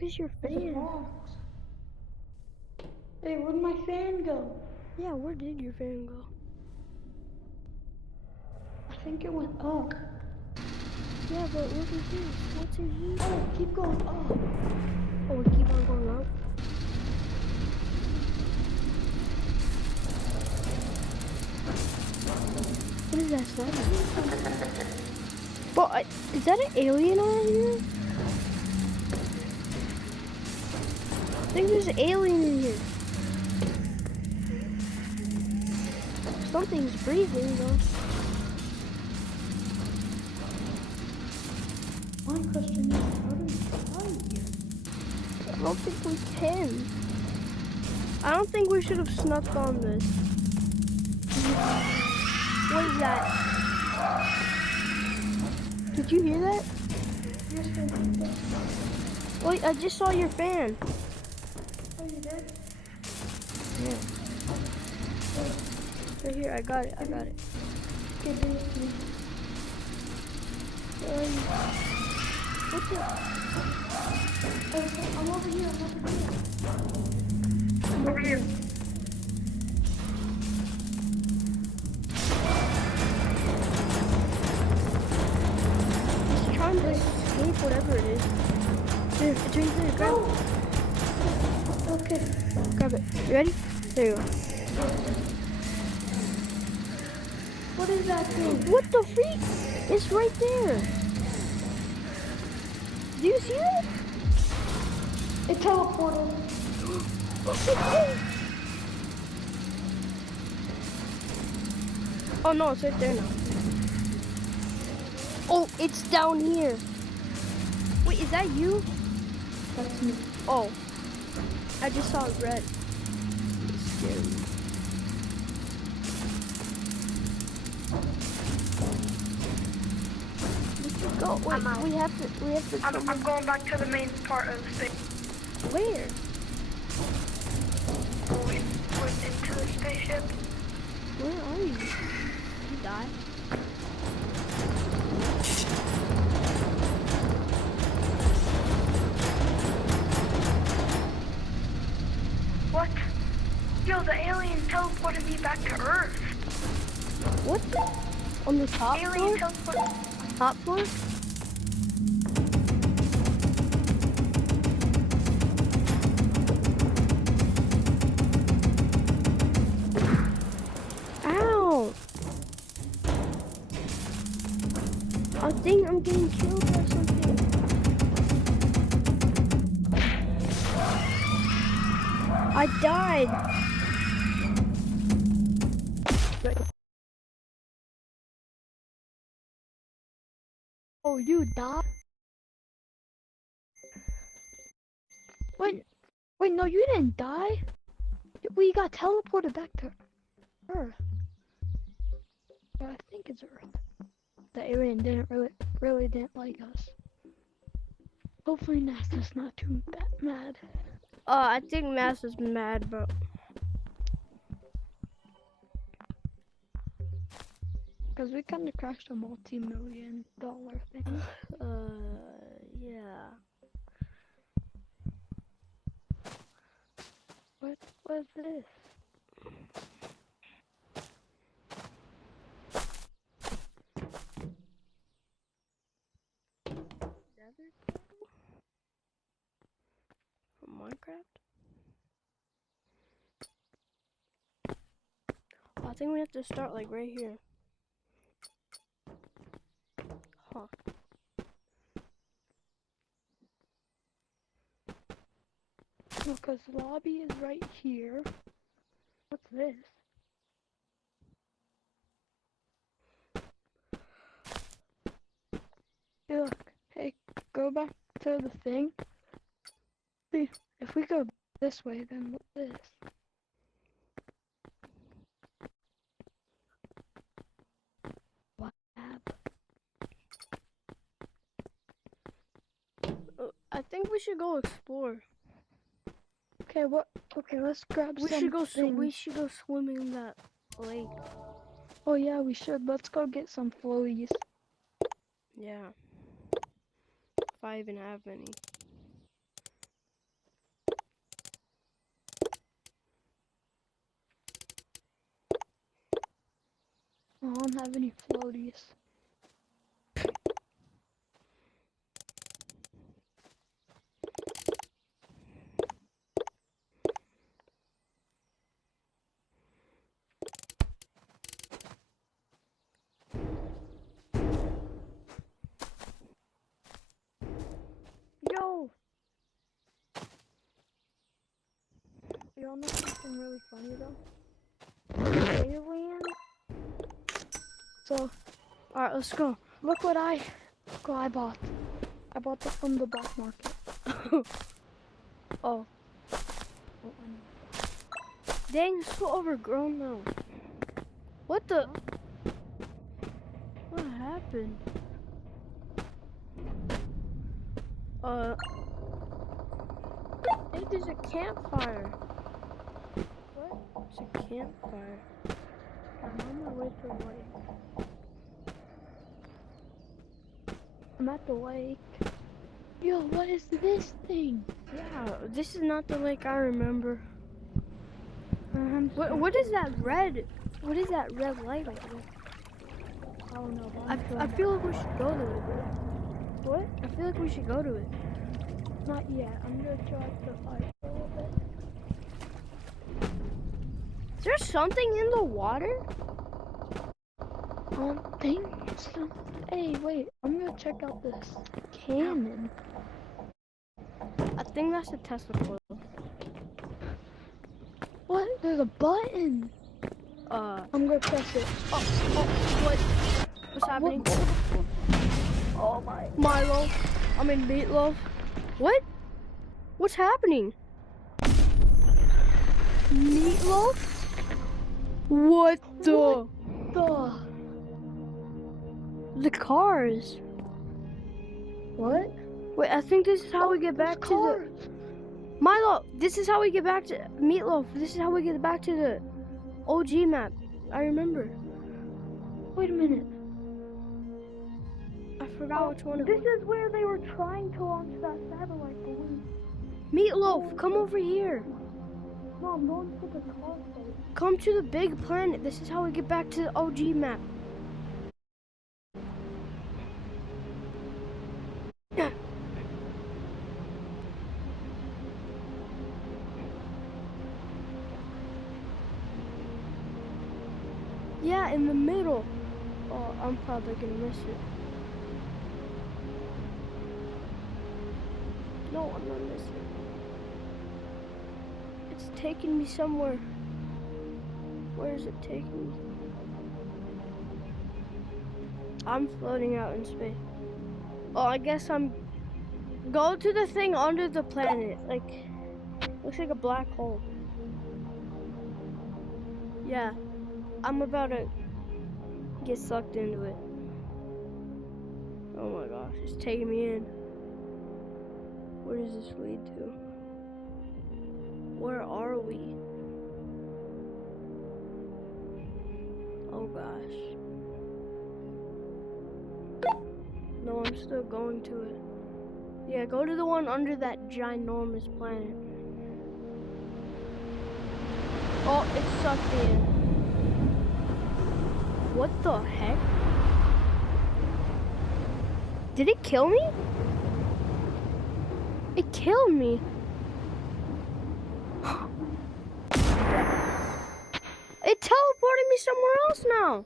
Where's your There's a fan? box. Hey, where'd my fan go? Yeah, where did your fan go? I think it went up. Yeah, but look at this. What's in here? Oh, keep going up. Oh, we keep on going up. What is that sound? Well, is that an alien on here? I think there's an alien in here. Something's breathing though. My question is, how do we get out of here? I don't think we can. I don't think we should have snuck on this. What is that? Did you hear that? Yes, I did. Wait, I just saw your fan. Oh, you did? Yeah. Right here, I got it. I got it. Okay, give it to me. What's up? Oh, I'm over here. I'm over here. He's trying to escape whatever it is. Here, it's right there. Grab it. Okay. Grab it. You ready? There you go. What is that thing? What the freak? It's right there. Do you see that? It teleported. Oh no, it's right there now. Oh, it's down here. Wait, is that you? That's me. Oh, I just saw red. It's scary. Go. Wait, we have to. I'm going back to the main part of the thing. Where? Going into the spaceship. Where are you? Did you die? What? Yo, the alien teleported me back to Earth. What? On the top Alien floor? teleported. Top floor? Ow! I think I'm getting killed or something. I died. Oh, you died? Wait, no, you didn't die. We got teleported back to Earth. Yeah, I think it's Earth. The alien didn't really didn't like us. Hopefully NASA's not too mad. I think Mass is mad, bro. Because we kind of crashed a multi-million-dollar thing. Yeah. What was this? From Minecraft? Oh, I think we have to start like right here. Huh. Because the lobby is right here. What's this? Hey, look. Hey, go back to the thing. See, if we go this way, then what's this? Lab. I think we should go explore. Okay, what? Okay, let's grab We some should go. things. We should go swimming in that lake. Oh yeah, we should. Let's go get some floaties. Yeah. If I even have any. don't have any floaties. Yo! You all know something really funny though? Alien. So, Alright, let's go. look what I bought. I bought this from the black market. Oh. Dang, it's so overgrown now. What the? What happened? Hey, there's a campfire. What? It's a campfire. I'm on my way to the lake. I'm at the lake. Yo, what is this thing? Yeah, this is not the lake I remember. What is that red? What is that red light over there? I don't know. But I feel like we should go to it. What? I feel like we should go to it. Not yet. I'm gonna try to fight for a little bit. Is there something in the water? I don't think so. Hey, wait. I'm gonna check out this cannon. I think that's a Tesla coil. What? There's a button. I'm gonna press it. What? What's happening? Oh my. Milo. I mean meatloaf. What? What's happening? Meatloaf? What the? The cars. What? Wait, I think this is how we get back to the... Milo, this is how we get back to... Meatloaf, this is how we get back to the OG map. I remember. Wait a minute. I forgot which one it This was. is where they were trying to launch that satellite balloon. Meatloaf, come over here. No, I'm going to the car site. Come to the big planet. This is how we get back to the OG map. Yeah, in the middle. Oh, I'm probably gonna miss it. No, I'm not missing it. It's taking me somewhere. Where is it taking me? I'm floating out in space. Oh, I guess I'm... Go to the thing under the planet. Like, looks like a black hole. Yeah. I'm about to get sucked into it. Oh my gosh, it's taking me in. Where does this lead to? Where are we? Oh gosh. No, I'm still going to it. Yeah, go to the one under that ginormous planet. Oh, it sucked me in. What the heck? Did it kill me? It killed me. It teleported me somewhere else now.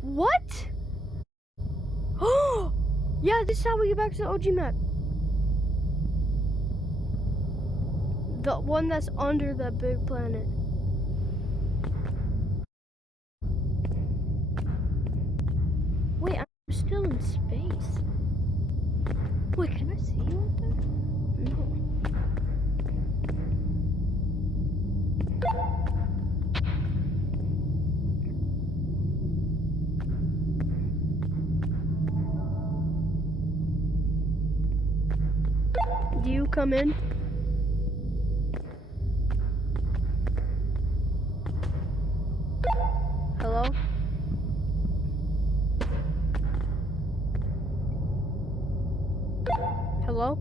What? Oh, yeah, this is how we get back to the OG map. The one that's under that big planet. Wait, I'm still in space. Wait, can I see you out there? No. Do you come in? Hello? Hello?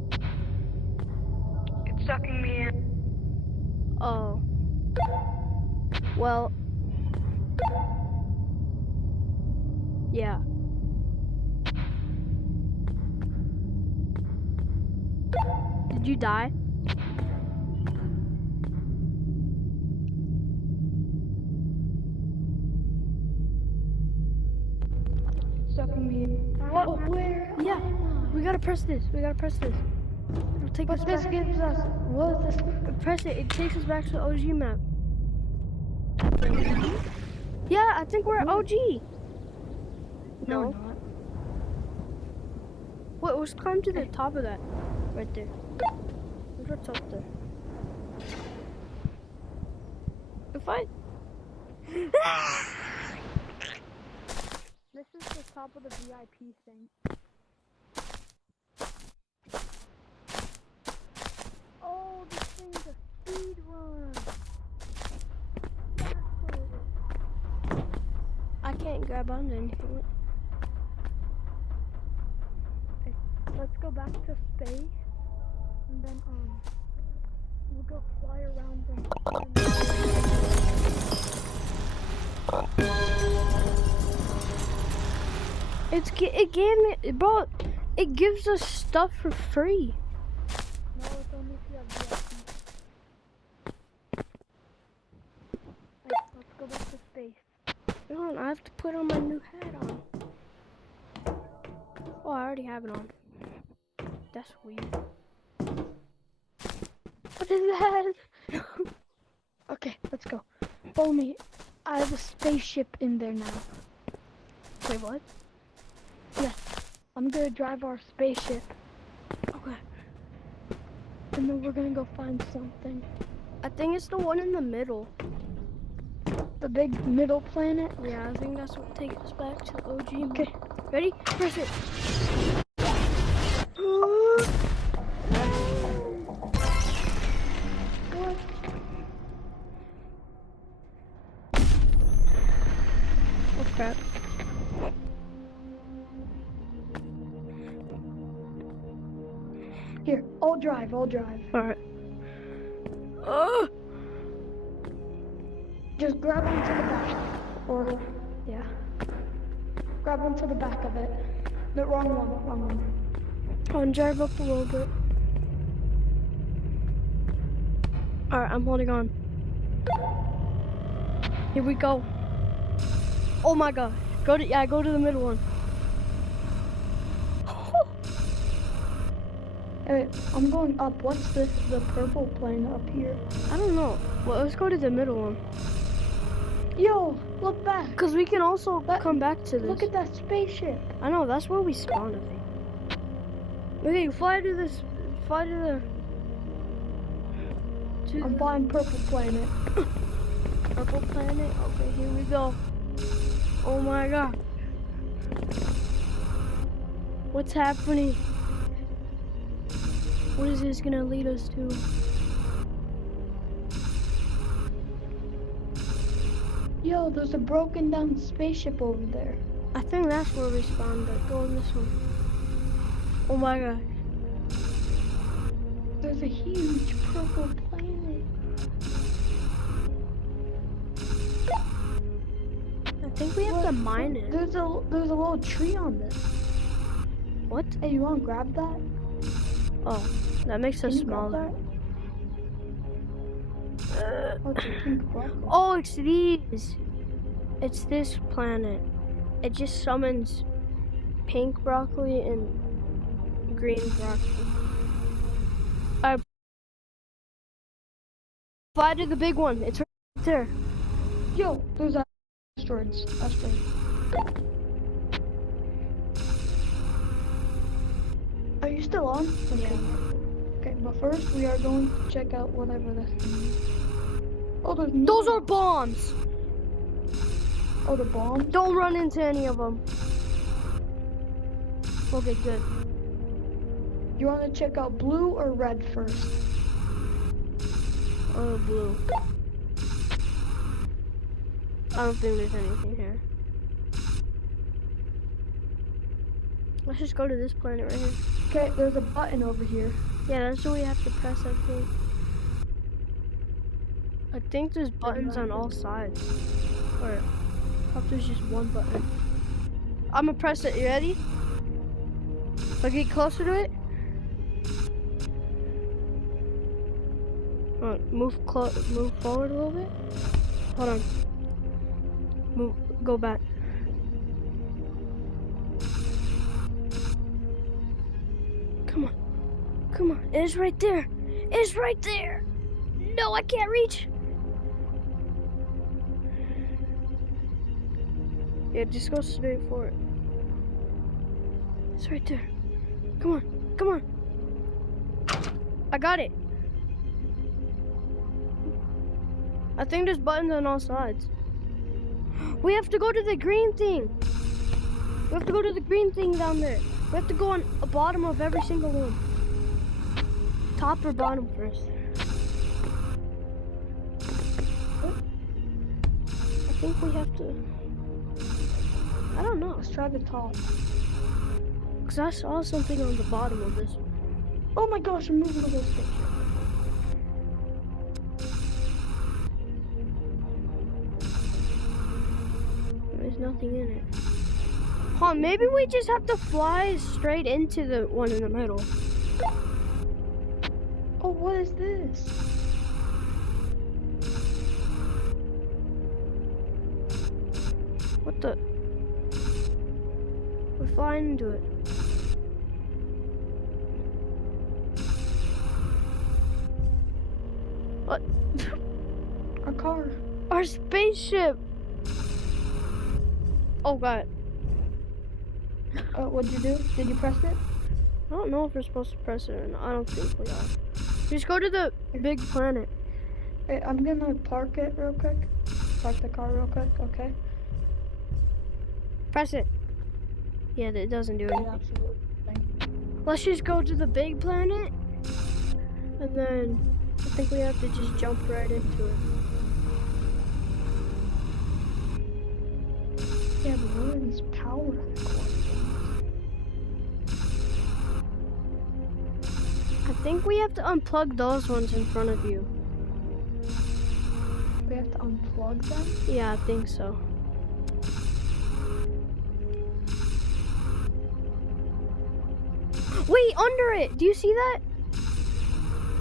It's sucking me in. Oh. Well. Yeah. Did you die? Sucking me in. What? Oh, Where? yeah. am I? We gotta press this. We gotta press this. It'll take us But this back. gives us. What is this? Press it. It takes us back to the OG map. Yeah, I think we're at OG. No, No. we're not. Wait, let's climb to the top of that. Right there. Look what's up there. If I... This is the top of the VIP thing. Oh, this thing's a speed run. That's what it is. I can't grab onto anything. Okay, let's go back to space, and then we'll go fly around them. It gave me, bro. It gives us stuff for free. No, it's only if you have VIP. Wait, let's go back to space. Hold on, I have to put on my new hat on. Oh, I already have it on. That's weird. What is that? Okay, let's go. Follow me. I have a spaceship in there now. Wait, what? Yes, I'm gonna drive our spaceship, Okay. and then we're gonna go find something. I think it's the one in the middle. The big middle planet. Yeah, I think that's what takes us back to the OG. Okay. Ready? Press it. What? Oh crap. Here, I'll drive. Alright. Oh! Just grab onto the back. Or, yeah. Grab onto the back of it. The wrong one. I'll drive up a little bit. Alright, I'm holding on. Here we go. Oh my god. Go to the middle one. Hey, I'm going up. What's this? The purple plane up here. I don't know. Well, let's go to the middle one. Yo, look back. Cause we can also come back to this. Look at that spaceship. I know, that's where we spawned, I think. Okay, fly to this. Fly to the. I'm flying purple planet. Purple planet. Okay, here we go. Oh my god. What's happening? What is this gonna lead us to? Yo, there's a broken down spaceship over there. I think that's where we spawned, but go on this one. Oh my gosh. There's a huge purple planet. I think we have to mine it. There's a little tree on this. What? Hey, you wanna grab that? Oh, that makes us Can you grab smaller. that? Oh, it's a pink broccoli. Oh, it's these. It's this planet. It just summons pink broccoli and green broccoli. Alright. Fly to the big one. It's right there. Yo, there's asteroids. Are you still on? Okay. Okay, but first we are going to check out whatever this thing is. Oh, there's no. Those are bombs. Oh, the bombs? Don't run into any of them. Okay, good. You want to check out blue or red first? Oh, blue. I don't think there's anything here. Let's just go to this planet right here. Okay, there's a button over here. Yeah, that's what we have to press, I think. I think there's buttons on all sides. Or I hope there's just one button. I'm gonna press it. You ready? If I get closer to it. Move forward a little bit. Hold on. Go back. Come on. Come on. It is right there. It's right there. No, I can't reach. Yeah, just go straight for it. It's right there. Come on. Come on. I got it. I think there's buttons on all sides. We have to go to the green thing. We have to go to the green thing down there. We have to go on the bottom of every single one. Top or bottom first? I think we have to... I don't know. Let's try the top. Because I saw something on the bottom of this one. Oh my gosh, I'm moving the whole spaceship. There's nothing in it. Huh, maybe we just have to fly straight into the one in the middle. Oh, what is this? What the? We're flying into it. What? Our car. Our spaceship! Oh god. What'd you do? Did you press it? I don't know if we're supposed to press it or not. I don't think we are. Just go to the big planet. Hey, I'm gonna park it real quick. Park the car real quick, okay? Press it. Yeah, it doesn't do anything. Yeah, absolutely. Let's just go to the big planet. And then I think we have to just jump right into it. Yeah, but what are these power cords? I think we have to unplug those ones in front of you. We have to unplug them? Yeah, I think so. Wait, under it! Do you see that?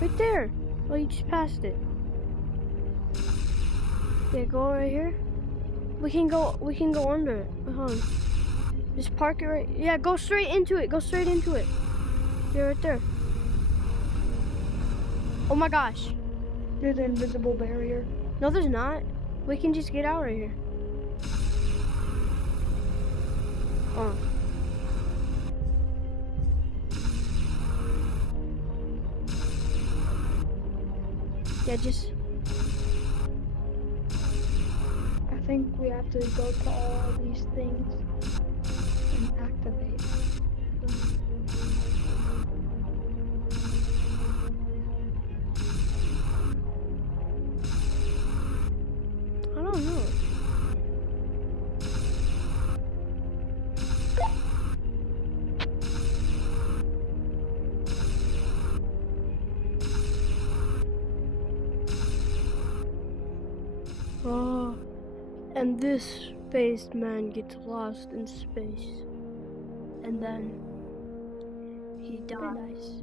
Right there. Oh, you just passed it. Yeah, go right here. We can go under it. Hold on. Just park it right. Yeah, go straight into it. Go straight into it. Yeah, right there. Oh my gosh. There's an invisible barrier. No, there's not. We can just get out right here. Oh. Yeah, just... I think we have to go to all these things and activate them. I don't know. Oh, and this space man gets lost in space. And then he dies.